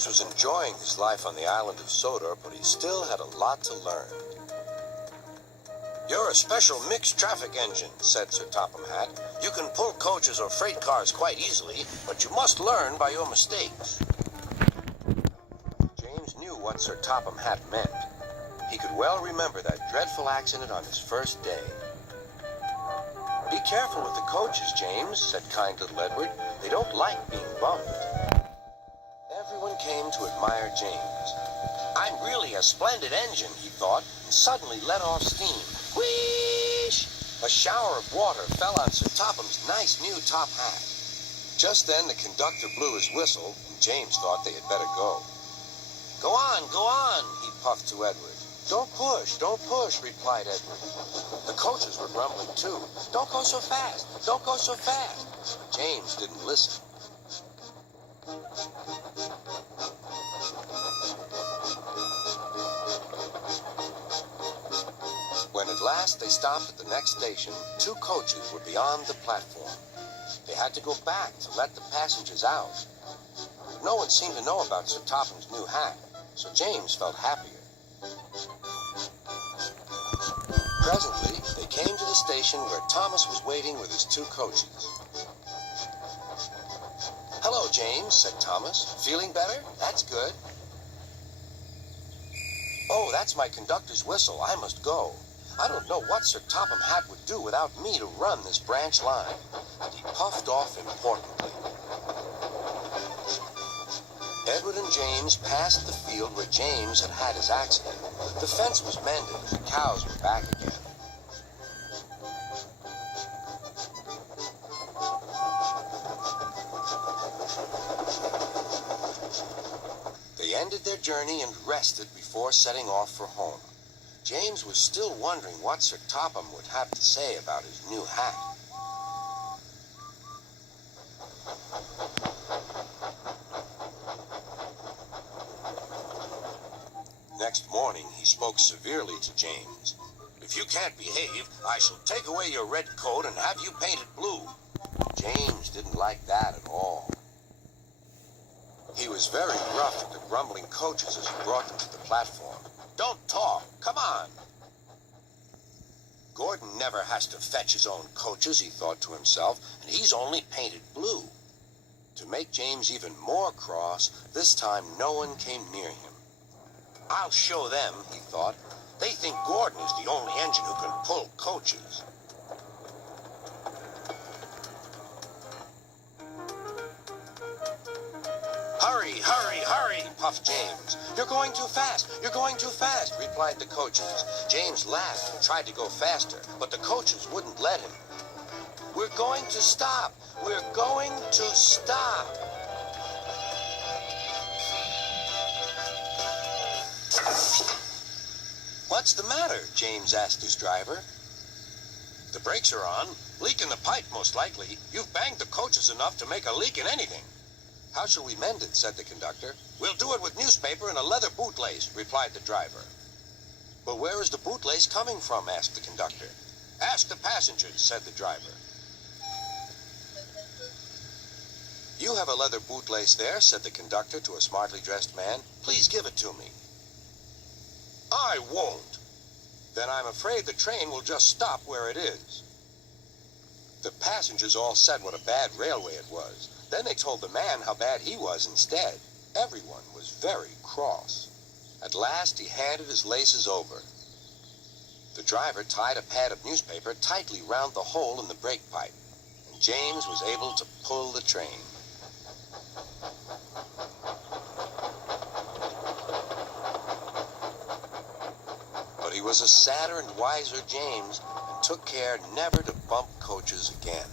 James was enjoying his life on the island of Sodor, but he still had a lot to learn. "You're a special mixed traffic engine," said Sir Topham Hatt. "You can pull coaches or freight cars quite easily, but you must learn by your mistakes." James knew what Sir Topham Hatt meant. He could well remember that dreadful accident on his first day. "Be careful with the coaches, James," said kind little Edward. "They don't like being bumped." Everyone came to admire James. "I'm really a splendid engine," he thought, and suddenly let off steam. Whoosh! A shower of water fell on Sir Topham's nice new top hat. Just then the conductor blew his whistle, and James thought they had better go. Go on," he puffed to Edward. Don't push," replied Edward. The coaches were grumbling too. Don't go so fast. James didn't listen. When at last they stopped at the next station, 2 coaches were beyond the platform. They had to go back to let the passengers out. No one seemed to know about Sir Topham's new hat, so James felt happier. Presently, they came to the station where Thomas was waiting with his 2 coaches. "Hello, James," said Thomas. "Feeling better? That's good." "Oh, that's my conductor's whistle. I must go. I don't know what Sir Topham Hatt would do without me to run this branch line." And he puffed off importantly. Edward and James passed the field where James had had his accident. The fence was mended and the cows were back again. They ended their journey and rested before setting off for home. James was still wondering what Sir Topham would have to say about his new hat. Next morning, he spoke severely to James. "If you can't behave, I shall take away your red coat and have you painted blue." James didn't like that at all. He was very rough at the grumbling coaches as he brought them to the platform. "Don't talk. Come on." "Gordon never has to fetch his own coaches," he thought to himself, "and he's only painted blue." To make James even more cross, this time no one came near him. "I'll show them," he thought. "They think Gordon is the only engine who can pull coaches." Hurry, puffed James. You're going too fast, replied the coaches. James laughed and tried to go faster, but the coaches wouldn't let him. We're going to stop. What's the matter? James asked his driver. The brakes are on. Leak in the pipe, most likely. You've banged the coaches enough to make a leak in anything. How shall we mend it? Said the conductor. We'll do it with newspaper and a leather bootlace, replied the driver. But where is the bootlace coming from? Asked the conductor. Ask the passengers, said the driver. You have a leather bootlace there, said the conductor to a smartly dressed man. Please give it to me. I won't. Then I'm afraid the train will just stop where it is. The passengers all said what a bad railway it was. Then they told the man how bad he was instead. Everyone was very cross. At last he handed his laces over. The driver tied a pad of newspaper tightly round the hole in the brake pipe, and James was able to pull the train. But he was a sadder and wiser James, and took care never to bump coaches again.